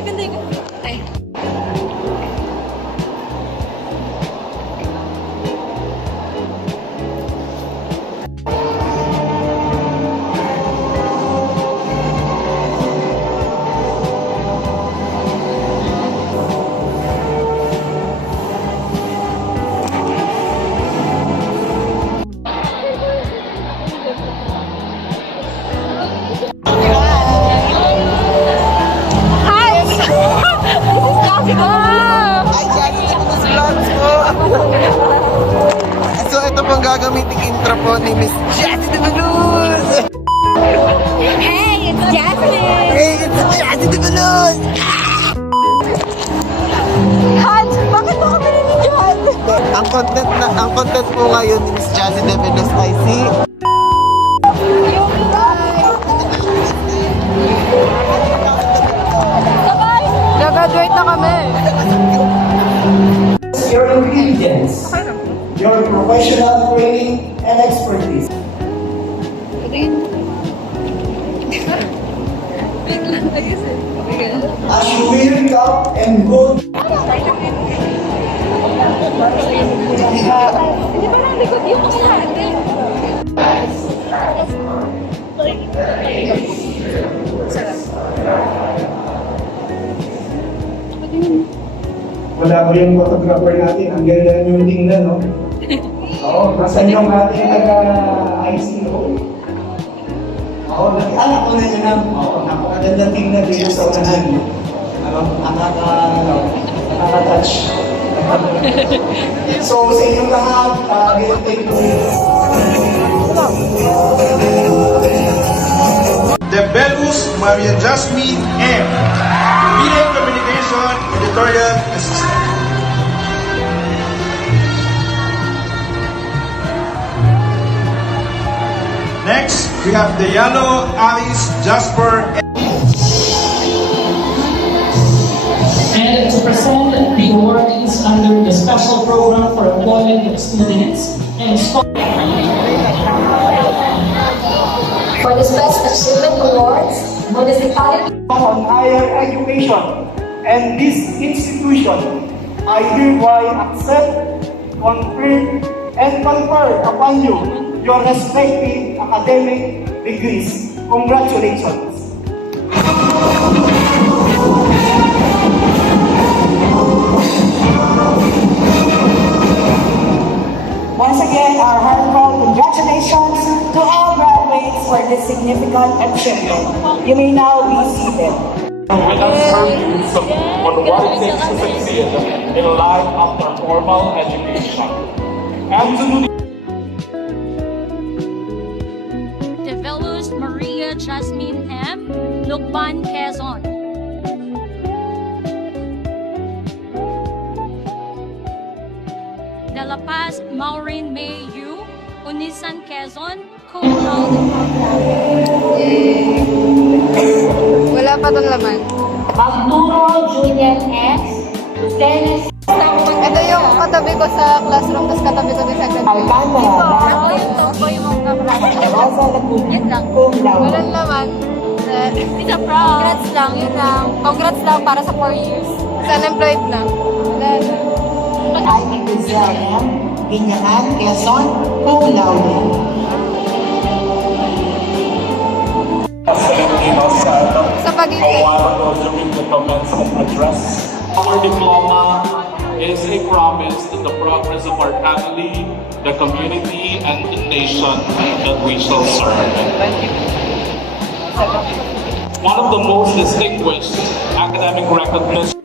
Ganda yun. Ay. So ito pong gagamiting intro po ni Miss Jazzy de Balloon! Hey, it's Jasmine! Hey, it's Jazzy de Balloon! Hans, bakit mo kami ninidyohan? Ang content po ngayon ni Miss Jazzy de Balloon ay si Gagraduate na kami. Your ingredients, your professional training and expertise. As you will come and go. Hindi ba lang likod yung kasalanan? Wala ko yung photographer natin. Ang ganda yung tingnan, no? Oo, nasan yung ating ICO? Oo, anak ko na yun na. Oo, napakaganda tingnan dito sa unahan. Nakaka-touch. So, sa inyong lahat, take to De Belus Maria Jasmine M. Media Communication Editorial Assistant. Next, we have Diallo Alice Jasper. And to present the awardees under the special program for employment of students and For the Best Achievement Awards, Municipality on higher education, and this institution, I hereby accept, confirm, and confer upon you your respective academic degrees. Congratulations. Once again, our heartfelt congratulations to all graduates for this significant achievement. You may now be seated. Will observe you on what it takes to succeed in life after formal education. And to Develus Maria Jasmine M. Lukban, Quezon. De La Paz Maureen May Yu, Unisan, Quezon, cum laude. Wala pa tong laman. Arturo Julian X. Dennis Ito yung katabi ko sa classroom, tapos katabi ko din sa exam. Alcantara. Yung tombo yung mga kabrasa. Rosa Laguna. Yun lang. Cum laude. Walang laman. It's a prank. Congrats lang, yun lang. Congrats lang para sa 4 years. Sa unemployed na. Wala na. Ivy Rizal M. Binyangan, Quezon. Cum laude. Sa pag-ibig. a while ago during the commencement address, our diploma is a promise to the progress of our family, the community, and the nation that we shall serve. One of the most distinguished academic recognition